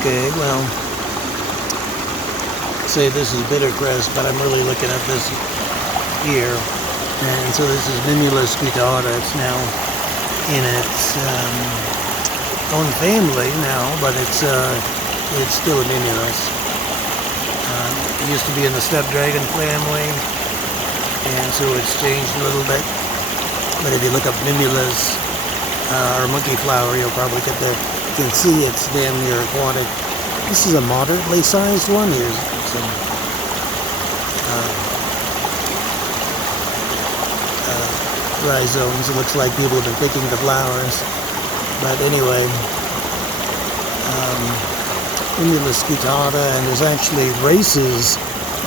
Okay, well, say this is bitter crest, but I'm really looking at this here. And so this is Mimulus guttatus. It's now in its own family now, but it's still a Mimulus. It used to be in the snapdragon family, and so it's changed a little bit. But if you look up Mimulus or monkey flower, you'll probably get the. You can see it's damn near aquatic. This is a moderately sized one. Here's some rhizomes. It looks like people have been picking the flowers. But anyway, Mimulus guttata, and there's actually races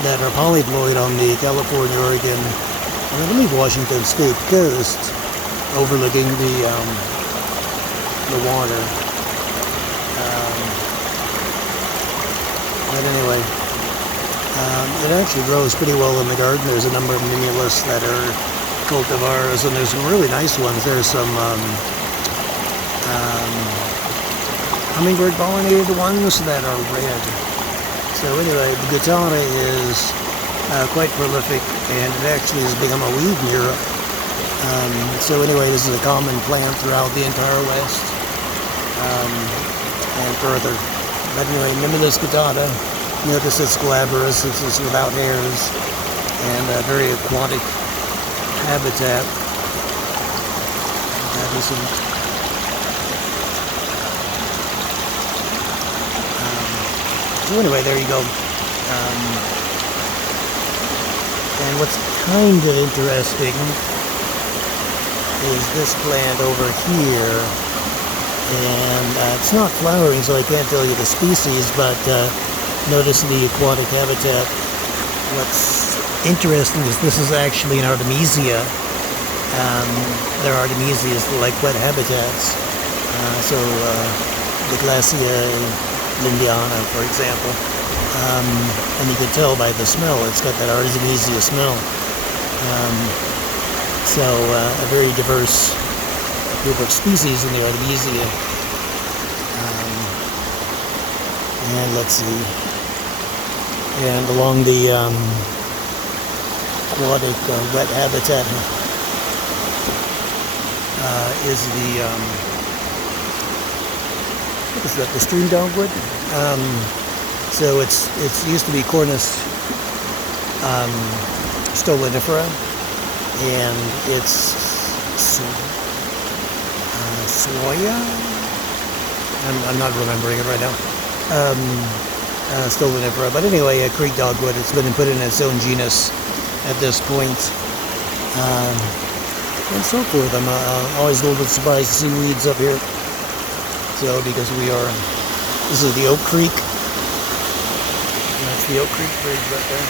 that are polyploid on the California, Oregon, and I believe Washington State coast, overlooking the water. But anyway, it actually grows pretty well in the garden. There's a number of Mimulus that are cultivars, and there's some really nice ones. There's some hummingbird pollinated ones that are red. So anyway, the guttata is quite prolific, and it actually has become a weed in Europe. So anyway, this is a common plant throughout the entire West and further. But anyway, Mimulus guttata, notice it's glabrous, it's without hairs, and a very aquatic habitat. That is some, so anyway, there you go. And what's kind of interesting is this plant over here. And it's not flowering, so I can't tell you the species, but notice the aquatic habitat. What's interesting is this is actually an artemisia. There are artemisias that like wet habitats. So the Glacia lindiana, for example. And you can tell by the smell, it's got that artemisia smell. So a very diverse group of species in the artemisia. And let's see. And along the aquatic wet habitat is the what is that? The stream dogwood. So it's used to be Cornus stolonifera, and it's Soya? I'm not remembering it right now. Stolonifera. But anyway, a creek dogwood. It's been put in its own genus at this point. And so forth. I'm always a little bit surprised to see weeds up here. So, because this is the Oak Creek. That's the Oak Creek Bridge right there.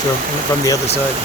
So, from the other side.